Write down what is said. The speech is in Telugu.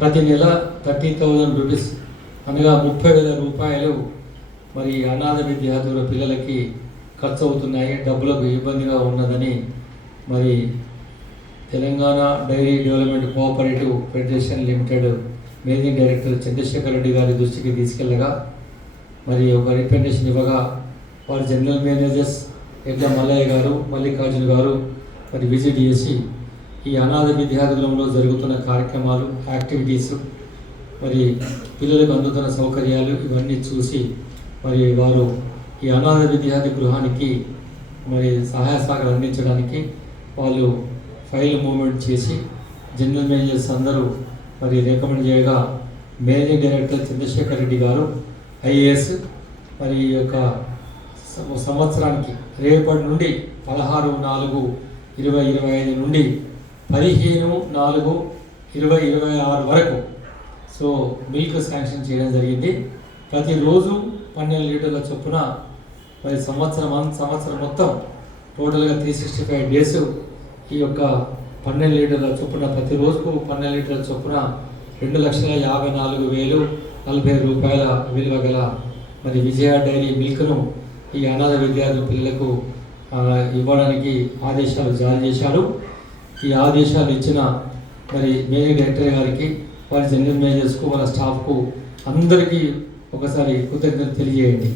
ప్రతి నెల థర్టీ థౌజండ్ రూపీస్ అనగా ముప్పై వేల రూపాయలు మరి అనాథ విద్యార్థుల పిల్లలకి ఖర్చు అవుతున్నాయి డబ్బులకు ఇబ్బందిగా ఉన్నదని మరి Telangana dairy development cooperative federation limited managing director Chandrasekhar Reddy గారి దృష్టికి తీసుకెళ్ళగా మరి ఒక రిప్రజెంటేషన్ ఇవ్వగా వారి జనరల్ మేనేజర్స్ ఎడ్ల మల్లయ్య గారు మల్లికార్జున గారు మరి విజిట్ చేసి ఈ అనాథ విద్యార్థులంలో జరుగుతున్న కార్యక్రమాలు యాక్టివిటీస్ మరి పిల్లలకు అందుతున్న సౌకర్యాలు ఇవన్నీ చూసి మరి వారు ఈ అనాథ విద్యార్థి గృహానికి మరి సహాయ సహకారం అందించడానికి వాళ్ళు ఫైల్ మూమెంట్ చేసి జనరల్ మేనేజర్స్ అందరూ మరి రికమెండ్ చేయగా మేనేజింగ్ డైరెక్టర్ చంద్రశేఖర్ రెడ్డి గారు ఐఏఎస్ మరి ఈ యొక్క సంవత్సరానికి రేపటి నుండి పదహారు నాలుగు ఇరవై ఇరవై ఐదు నుండి పదిహేను నాలుగు ఇరవై ఇరవై ఆరు వరకు. సో మిల్క్ శాంక్షన్ చేయడం జరిగింది. ప్రతిరోజు పన్నెండు లీటర్ల చొప్పున మరి సంవత్సరం సంవత్సరం మొత్తం టోటల్గా త్రీ సిక్స్టీ ఫైవ్ డేస్ ఈ యొక్క పన్నెండు లీటర్ల చొప్పున ప్రతిరోజుకు పన్నెండు లీటర్ల చొప్పున రెండు లక్షల యాభై నాలుగు వేలు నలభై రూపాయల విలువ గల మరి విజయ డైరీ మిల్క్ను ఈ అనాథ విద్యార్థుల పిల్లలకు ఇవ్వడానికి ఆదేశాలు జారీ చేశారు. ఈ ఆదేశాలు ఇచ్చిన మరి మేజర్ డైరెక్టర్ గారికి వారి జనరల్ మేనేజర్స్కు వాళ్ళ స్టాఫ్కు అందరికీ ఒకసారి కృతజ్ఞతలు తెలియజేయండి.